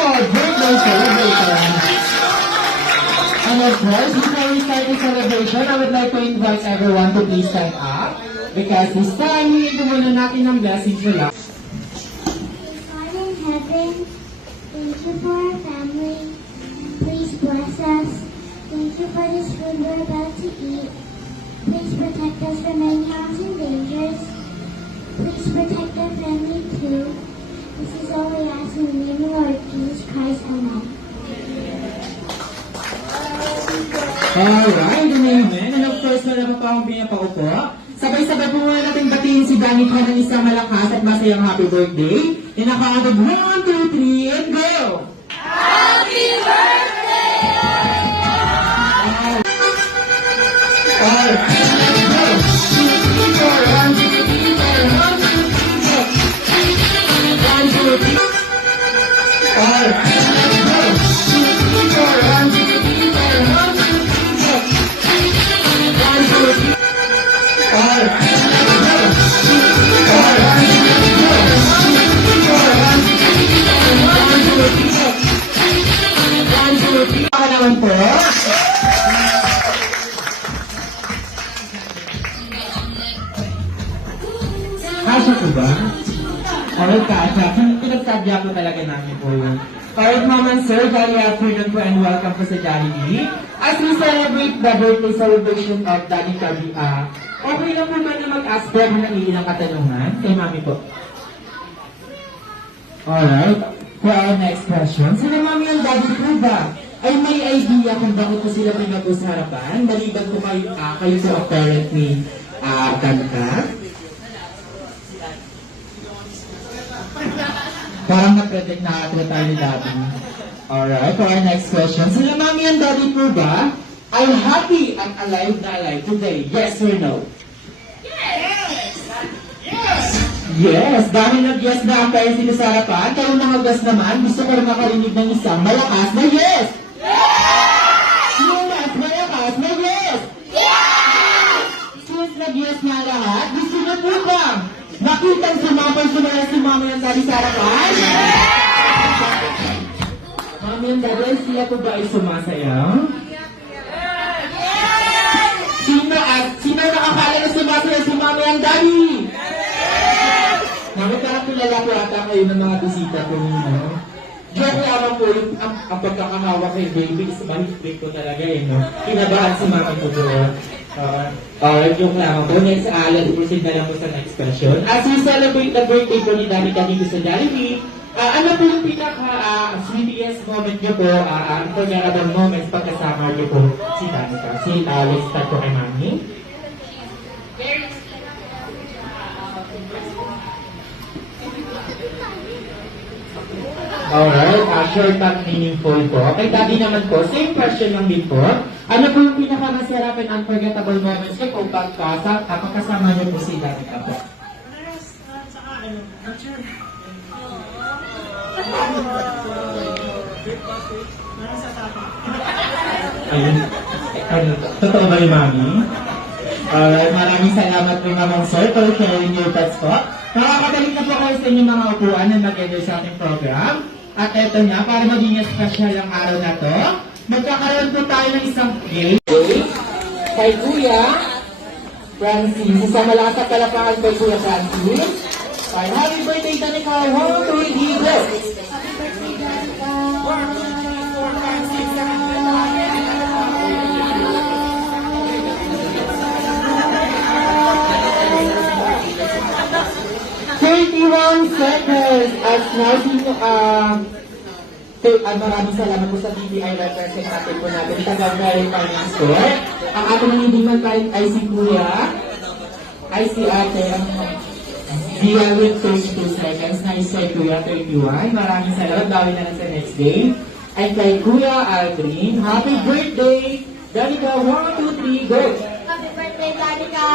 for birthday celebration. And of course, before we start the celebration, I would like to invite everyone to please stand up. Because this time, hihingi muna natin ng blessings nila. God in heaven, thank you for our family. Please bless us. Thank you for this food we're about to eat. Please protect us from any harms and dangers. Please protect our family too. This is all we ask in the name of Lord Jesus Christ. Amen. Alright, amen. And of course, wala pa akong pinapaupo. Sabay-sabay po muna natin batiin si Danica ng isang malakas at masayang happy birthday. In a count of 1, 2, 3, and go! Happy birthday! Alright, let's go! 1, 2, 3, 4, 1, 2, 3, 4, 1, 2, 3. Alright, let's go! 1, 2, 3, 4, 1, 2, 3. Ako naman po. Kasya po ba? Alright, kasya. Pinagsadya po talaga namin po yun. Alright, Mom and Sir, jolly afternoon po and welcome po sa Jollibee. As we celebrate the birthday celebration of Daddy Kabi, okay lang po ba na mag-ask po ng ilang katanungan kay Mami po? Alright, for our next question, sila Mami and Daddy po ba ay may idea kung bakit po sila pinag-usarapan? Maliban po kayo po apparently ganda? Parang na-predict na tayo ni Daddy. Alright, for our next question, sila Mami and Daddy po ba ay happy and alive na alive today? Yes or no? Yes! Dahil nag-yes na ang parents dito sa harapan, kayo na mag-yes naman, gusto ko rin makarinig ng isang malakas na yes! Yes! Yung mas malakas na yes! Yes! Since nag-yes na lahat, gusto nyo po bang makitang sumapay-sumaya si Mami and Daddy sa harapan? Yes! Mami and Daddy, sila po ba ay sumasayaw? Sino nakakala na sumasayaw si Mami and Daddy? Nakakilala po ata kayo ng mga bisita po ninyo. Joke lamang po yung ang pagkakahawak kay baby is mahigpit ko talaga eh, no? Kinabahan si Mami ko doon. Joke lamang po. Next, proceed na lang po sa next question. As we celebrate the birthday po ni Danica dito sa Jollibee, ano po yung pinaka-sweetest moment niyo po, unforgettable moments pagkasama niyo po si Danica? Let's start po kay Mami. Alright, short and meaningful po. Kay Daddy naman po, same question lang din po. Ano po yung pinakamasarap and unforgettable moments niyo kung pagkasama niyo po si Danica po? Ayun. Totoo ba yung Mami? Alright, maraming salamat po Mamang Sir for sharing your thoughts po. Nakakabalik na po kayo sa inyong mga upuan na mag-enjoy sa ating program. At eto nga, para maging special ang araw na to, magkakaroon po tayo ng isang game kay Kuya Francis. Sa malakas at kalapakan kay Kuya Francis. Happy birthday, Danica! 1, 2, 3, go! Happy birthday, Danica! 31 seconds! As now, maraming salamat po sa TVI representative po natin. Taga-verify ng score. Ang ating hindi man ay si Kuya, ay si Ate, Dia with 32 seconds. Nice kay Kuya, 31. Maraming salamat. Dawin na lang sa next game. Ay kay Kuya Aldrin, happy birthday! Danica, 1, 2, 3, go! Happy birthday, Danica!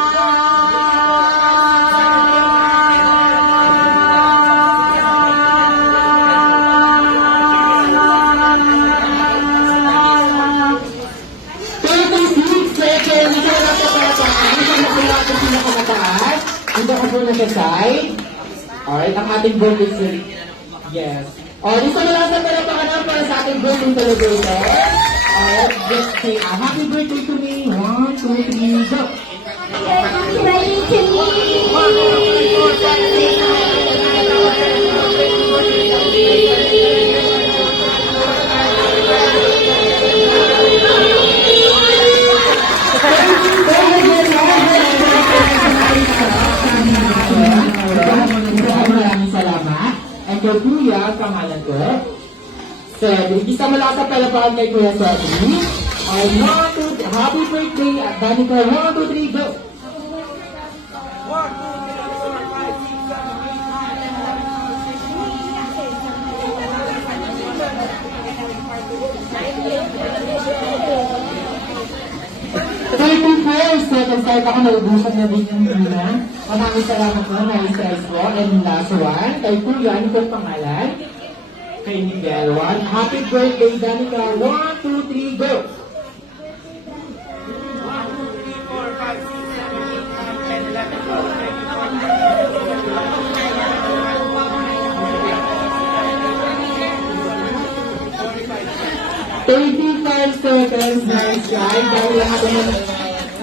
Dito ka po na sa side. Alright, ang ating board is yes. O, dito na lang sa palapakan para sa ating birthday celebrator. Alright, just say a happy birthday to me. 1, 2, 3, go! Happy birthday to Maraming salamat. And kay Kuya, pangalan ko. Sir, isa mo lang sa palapakan kay Kuya Sodi. Happy birthday at Danica. 1, 2, 3, go! Second start ako, naubusan na din yung muna. Maraming salamat po, nice tries po. And last one, kay Kuya, ano pong pangalan? Kay Miguel. Happy birthday, Danica. 1, 2, 3, go! Seconds, nice try. Dahil lahat naman,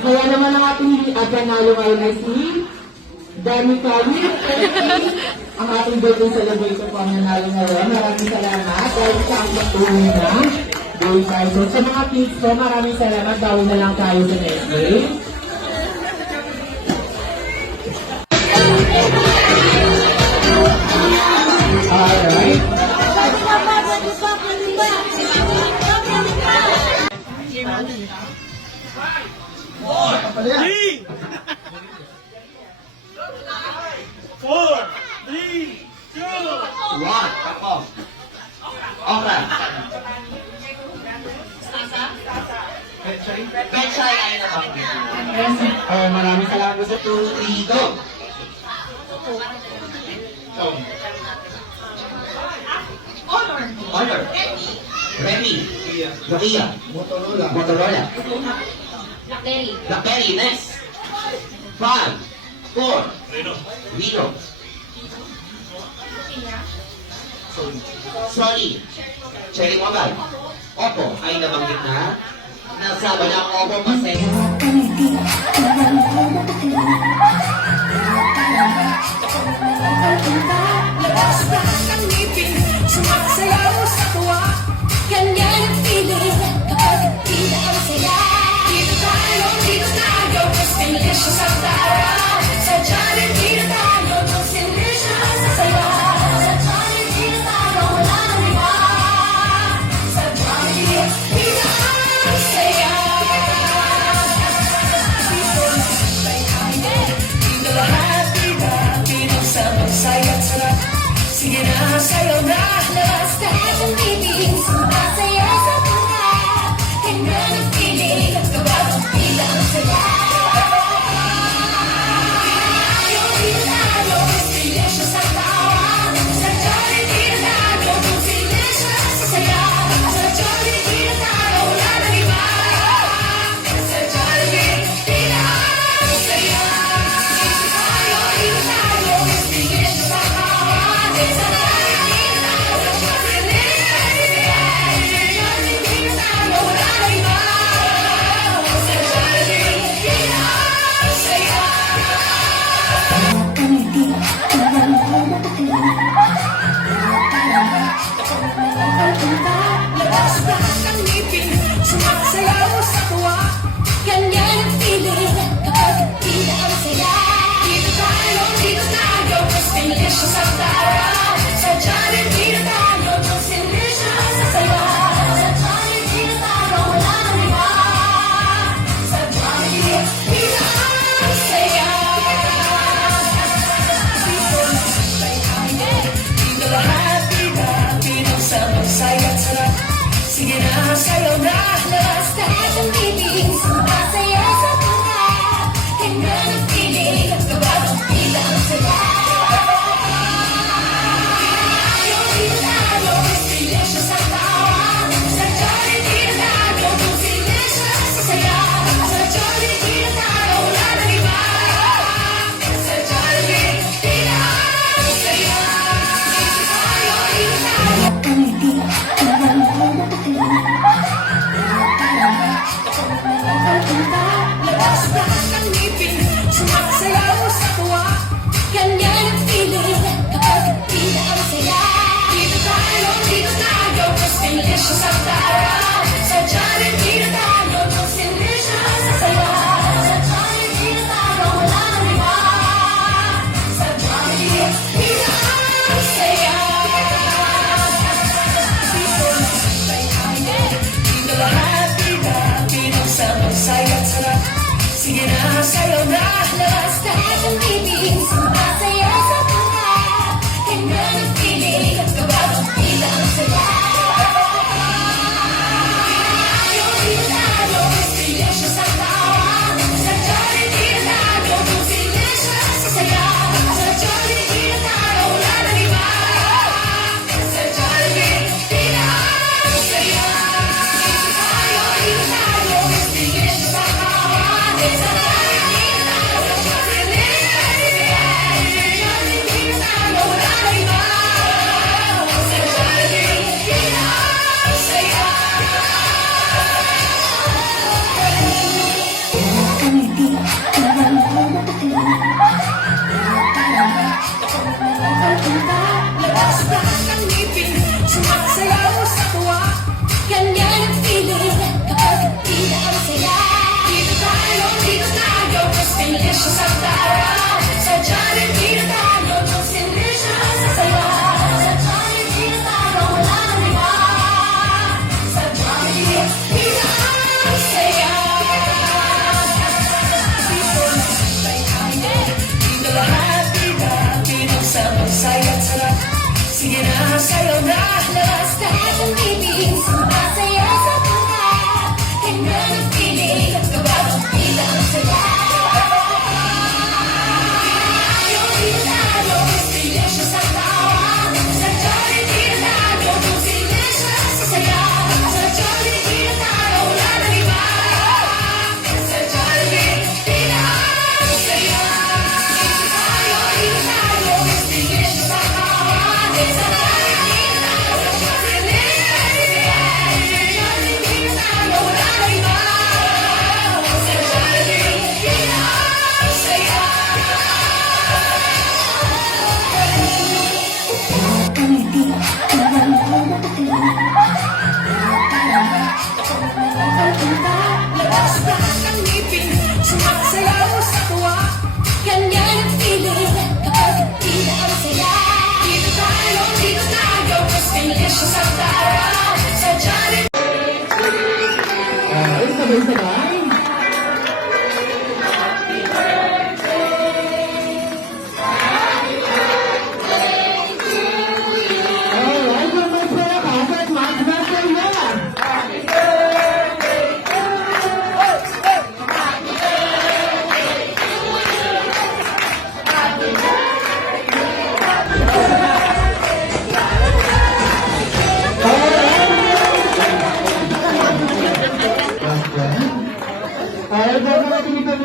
kaya naman ang ating panalo ngayon ay si Danica with 30. Ang ating birthday celebrator po ang nanalo ngayon. Maraming salamat. Dahil sa ang patuloy na day 5. So sa mga kids po, maraming salamat. Bawin na lang tayo sa next day. Alright. Three, 4, 3, 2, 1. Tapos. Okra. Pechay ay nabanggit. Maraming salamat sa 2, 3, go. Honor. Remy. Nokia. Motorola. Blackberry. Next. 5, 4. Reno. Sony. Cherry Mobile. Oppo ay nabanggit na. Nasama na ang Oppo masaya. Labas na ang ngipin, sumasayaw sa tuwa. Ganyan ang feeling kapag di na ang saya. Dito tayo, mas delicious ang tara. Sa Jollibee na tayo, mas delicious ang saya. Sa Jollibee na tayo, wala nang iba. Sa Jollibee, di na ang saya. Dito na siya'y happy, di na lahat iba.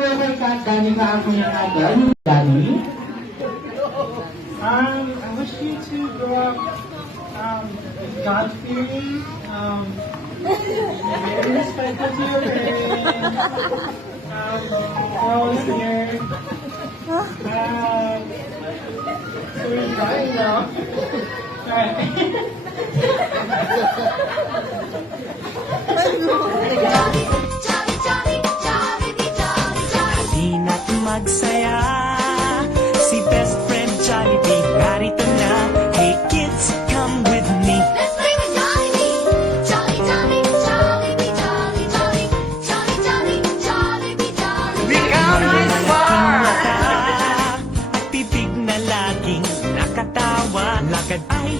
tayo kay Kat. Dani ka ako niya agad. Dani? I wish you to grow up God-fearing, very respectful to your parents, always here. So we're crying now. Alright. Halina't magsaya. Si best friend Jollibee, narito na. Hey kids, come with me. Let's play with Jollibee! Jolly, jolly, Jollibee, jolly, jolly, jolly, jolly, Jollibee, jolly. Ang mata at bibig na laging nakatawa. Lakad ay